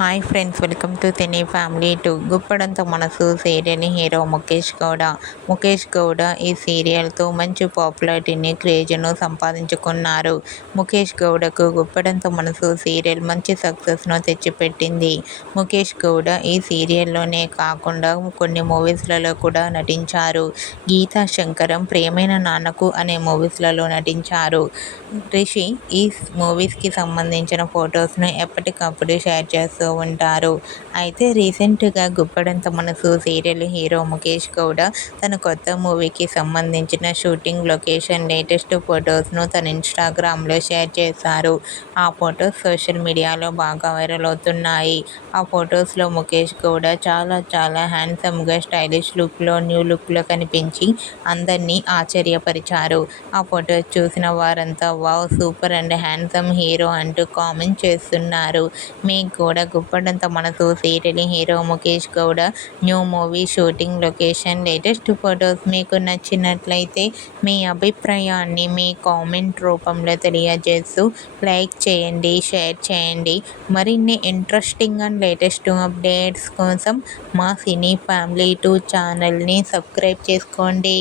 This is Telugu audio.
హాయ్ ఫ్రెండ్స్, వెల్కమ్ టు తెనీ ఫ్యామిలీ టు. గుప్పడంత మనసు సీరియల్ హీరో ముఖేష్ గౌడ. ముఖేష్ గౌడ ఈ సీరియల్తో మంచి పాపులారిటీని, క్రేజ్ను సంపాదించుకున్నారు. ముఖేష్ గౌడకు గుప్పడంత మనసు సీరియల్ మంచి సక్సెస్ను తెచ్చిపెట్టింది. ముఖేష్ గౌడ ఈ సీరియల్లోనే కాకుండా కొన్ని మూవీస్లలో కూడా నటించారు. గీతా శంకరం, ప్రియమైన నాన్నకు అనే మూవీస్లలో నటించారు. రిషి ఈ మూవీస్కి సంబంధించిన ఫొటోస్ను ఎప్పటికప్పుడు షేర్ చేస్తూ ఉంటారు. అయితే రీసెంట్గా గుప్పడంత మనసు సీరియల్ హీరో ముఖేష్ గౌడ తన కొత్త మూవీకి సంబంధించిన షూటింగ్ లొకేషన్ లేటెస్ట్ ఫొటోస్ను తన ఇన్స్టాగ్రామ్లో షేర్ చేశారు. ఆ ఫొటోస్ సోషల్ మీడియాలో బాగా వైరల్ అవుతున్నాయి. ఆ ఫొటోస్లో ముఖేష్ గౌడ చాలా హ్యాండ్సమ్గా స్టైలిష్ లుక్లో, న్యూ లుక్లో కనిపించి అందరినీ ఆశ్చర్యపరిచారు. ఆ ఫొటోస్ చూసిన వారంతా wow, super and handsome hero అంటూ కామెంట్ చేస్తున్నారు. మీకు కూడా గుప్పడంత మనసు serial hero Mukesh Gowda new movie shooting location latest photos మీకు నచ్చినట్లయితే మీ అభిప్రాయాన్ని మీ కామెంట్ రూపంలో తెలియజేస్తూ లైక్ చేయండి, షేర్ చేయండి. మరిన్ని ఇంట్రెస్టింగ్ అండ్ లేటెస్ట్ అప్డేట్స్ కోసం మా సినీ ఫ్యామిలీ 2 ఛానల్ని సబ్స్క్రైబ్ చేసుకోండి.